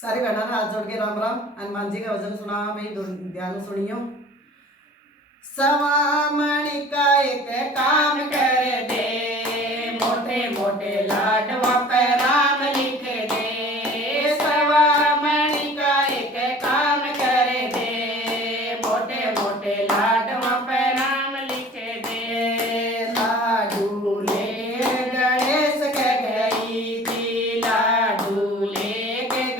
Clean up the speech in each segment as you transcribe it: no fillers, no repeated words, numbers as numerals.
सारी बहना ने हाथ जोड़ के राम राम। हनुमान जी का भजन सुना भाई, ध्यान सुनियो। सवा मणि का एक काम कर दे, मोटे मोटे लाडवा पे राम लिख दे। सवा मणि का एक काम कर दे, मोटे मोटे लाडवा पे राम लिख दे। लाडू ले गणेश के गई थी, लाडू ले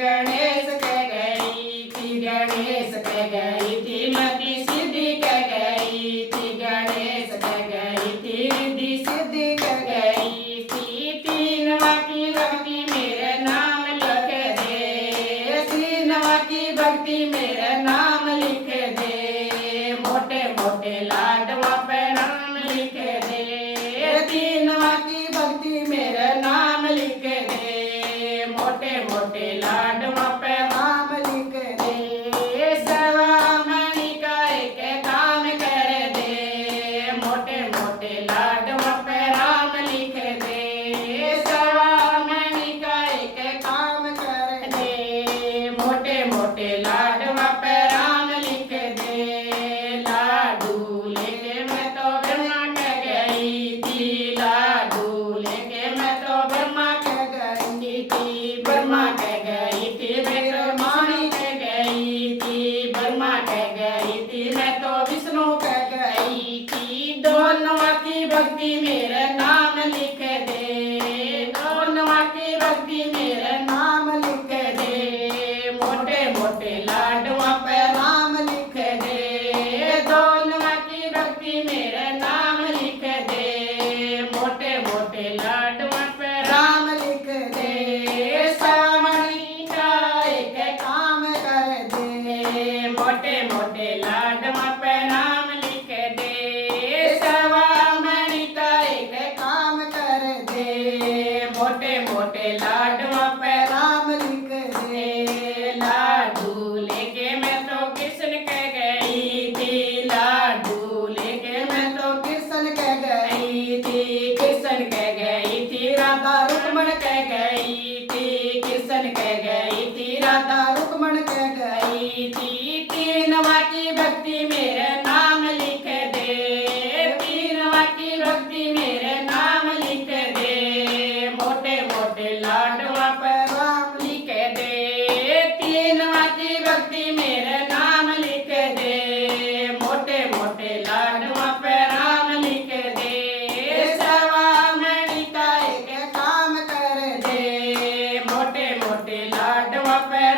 गणेश के गई थी, गणेश के गई थी मति सिद्धि के गई थी, गणेश के गई थी रिद्धि सिद्धि के गई थी। तीनवा की भक्ति मेरे नाम लिख दे, तीनवा की भक्ति मेरे नाम लिख दे, मोटे मोटे लाडवा पे नाम लिख दे। तीनवा की भक्ति मेरे नाम लिख दे, मोटे मोटे लाडवा पे नाम लिख दे। सवा मणि का एक काम कर दे, मोटे मोटे लाडवा पे राम लिख दे। सवा मणि का एक काम कर दे, मोटे मोटे लाडवा पे राम लिख दे। लाडू लेके मैं तो ब्रह्मा के गई थी, लाडू लेके मैं तो ब्रह्मा के गई थी, ब्रह्मा के गई थी ब्रह्माणी के गई थी, ब्रह्मा के गई थी मैं तो विष्णु के गई थी। दोनों की भक्ति मेरे नाम लिख दे, दोनों की भक्ति मेरे नाम लिख दे, मोटे मोटे लाडवा पे राम लिख दे। दोनों की भक्ति मेरे नाम लिख दे, मोटे मोटे लाडवा पे राम लिख दे। सामणी का एक काम कर दे, मोटे मोटे लाडवा पे नाम लिख दे। सवा मणि का एक काम कर दे, मोटे मोटे लाडवा पे राम लिख दे। लाडू लेके मैं तो कृष्ण के गई थी, लाडू लेके मैं तो कृष्ण के गई थी, कृष्ण के गई थी राधा रुक्मण के गई थी, कृष्ण के गई थी राधा रुक्मण के गई थी। तीनवा की भक्ति मेरे नाम लिख दे, तीनवा की भक्ति मेरे नाम लिख दे, मोटे मोटे लाडवा पे राम लिख दे। तीनवा की भक्ति मेरे नाम लिख दे, मोटे मोटे लाडवा पे राम लिख दे। सवा मणि का एक काम कर दे, मोटे मोटे लाडवा पे